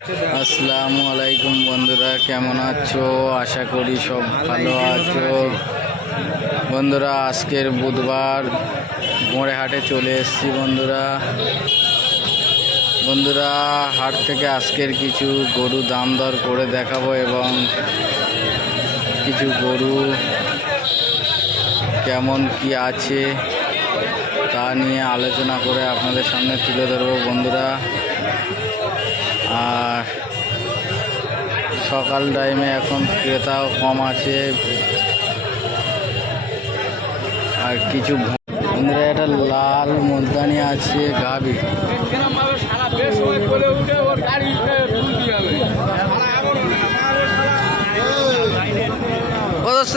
আসসালামু আলাইকুম বন্ধুরা, কেমন আছো? আশা করি সব ভালো আছো। বন্ধুরা, আজকের বুধবার মোড়ে হাটে চলে এসেছি। বন্ধুরা হাট থেকে আজকের কিছু গরু দাম দর করে দেখাবো এবং কিছু গরু কেমন কি আছে তা নিয়ে আলোচনা করে আপনাদের সামনে তুলে ধরবো বন্ধুরা। আর সকাল টাইমে এখন ক্রেতাও কম আছে। আর কিছু বন্ধুরা, একটা লাল মুলতানি আছে গাভী।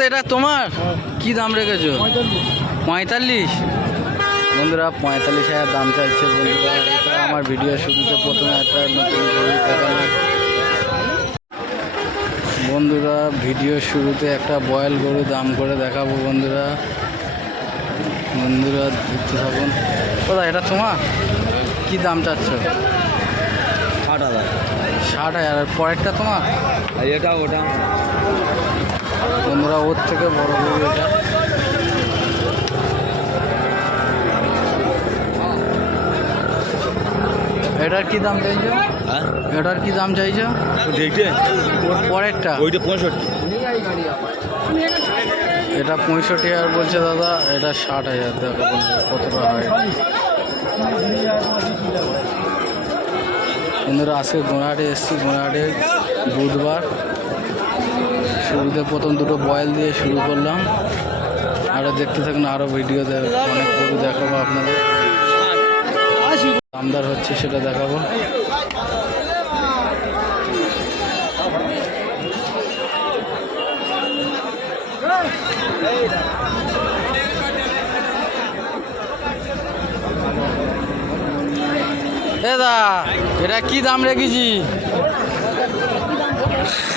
এটা তোমার কি দাম রেখেছো? 45। বন্ধুরা 45,000 দাম চাইছে বন্ধুরা। এটা আমার ভিডিও শুরুতে প্রথমে একটা নতুন গরু দেখানো। বন্ধুরা ভিডিও শুরুতে একটা বয়েল গরু দাম করে দেখাবো বন্ধুরা দেখতে থাকুন। দাদা এটা তোমার কি দাম চাচ্ছ? 60,000। 60,000। আর পরেরটা তোমার? এটা ওটা বন্ধুরা ওর থেকে বড় গরু এটা। এটার কি দাম চাইছো? এটার কি দাম চাইছো? পরেরটা ওইটা 65। এটা 65,000 বলছে দাদা। এটা 60,000। দেখো কতটা হয় বন্ধুরা। আজকে গোড়াহাটে এসেছি। গোড়াহাটে বুধবার শুরুতে প্রথম দুটো বয়েল দিয়ে শুরু করলাম। আরও দেখতে থাকুন, আরও ভিডিও অনেক গরু দেখাবো আপনাদের। দামদার হচ্ছে সেটা দেখাবো। দাদা এটা কি দাম রেখেছি?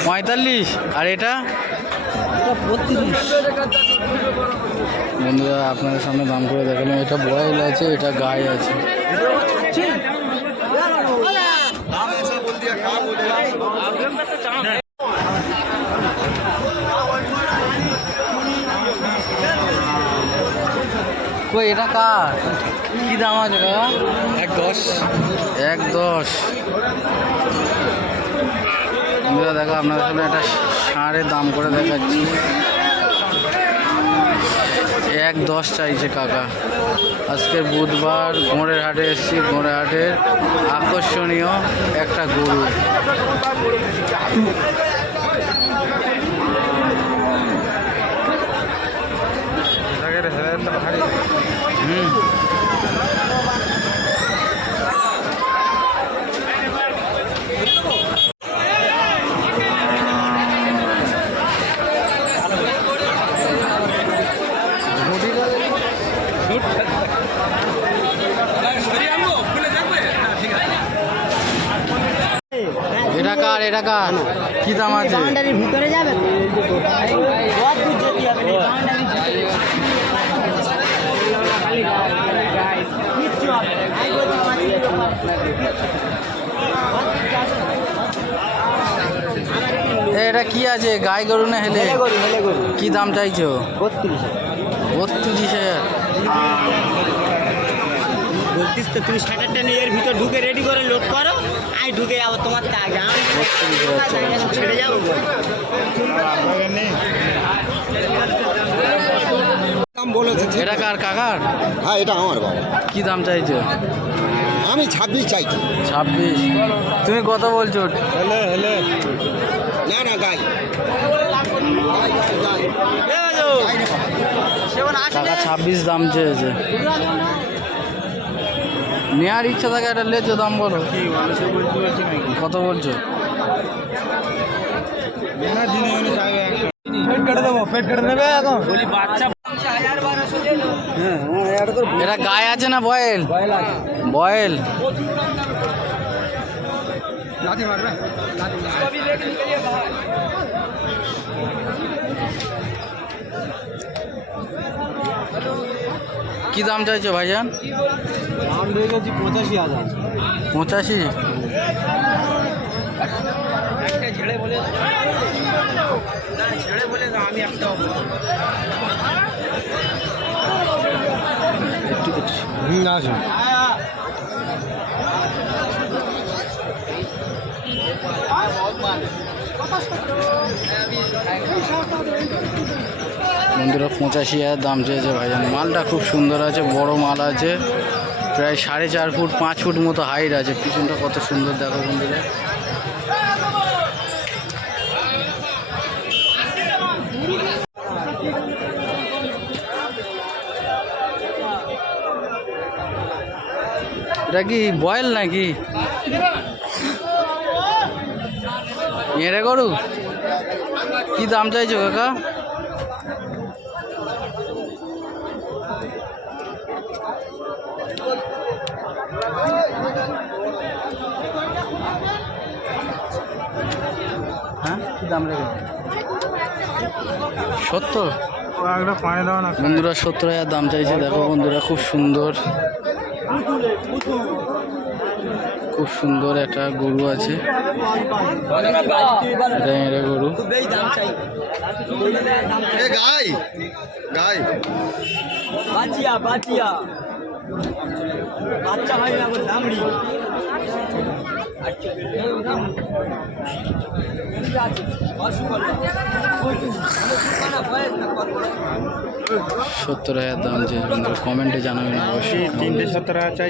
45। আর এটা? বন্ধুরা আপনাদের সামনে দাম করে দেখালাম। এটা বয়েল আছে, এটা গায়ে আছে। কই এটা কার? কি দাম আছে কাকা? 110। 110। বন্ধুরা দেখো আপনাদের সামনে একটা ষাঁড়ের দাম করে দেখাচ্ছি। 110 চাইছে কাকা। আজকের বুধবার গোড়ের হাটে এসেছি। গোড়ের হাটের আকর্ষণীয় একটা গরু। এটা কার কি দাম আছে? ভিতরে যাবে এটা কি আছে? গাই গরু না হেলে গরু? কি দাম চাইছো? 32,000। বলতিস তো তুমি 60টা নিয়ে এর ভিতর ঢুকে রেডি করে লোড করো। আই ঢুকে যাবো তোমার আগে। ছেড়ে যাবো। এটা কার কাকার? হ্যাঁ এটা আমার বাবা। কি দাম চাইছো? আমি 26 চাইছি। 26। তুমি কত বলছো? না না গাই টাকা 26 দাম চেয়েছে। নেওয়ার ইচ্ছা থাকে একটা লেজো দাম বলো। কত বলছো? এটা গায়ে আছে না বয়েল? বয়েল। কি দাম চাইছো ভাইজান? দাম রেখেছি 85,000। 85? বন্ধুরা 85,000 দাম চেয়েছে ভাইজান। মালটা খুব সুন্দর আছে, বড় মাল আছে, প্রায় 4.5 ফুট 5 ফুট মতো হাইট আছে। পিছনটা কত সুন্দর দেখো বন্ধুরা। এটা কি বয়েল নাকি মেরে গরু? কি দাম চাইছো কাকা? হ্যাঁ কি দাম রেখে? 70? বন্ধুরা 70,000 দাম চাইছে। দেখো বন্ধুরা খুব সুন্দর, খুব সুন্দর একটা গরু আছে। এটা এর গরু। গাই গাই বাচিয়া বাচিয়া বাচ্চা হয় না দামড়ি 70,000 দাম যে কমেন্টে জানাবেন অবশ্যই। 370 চাই।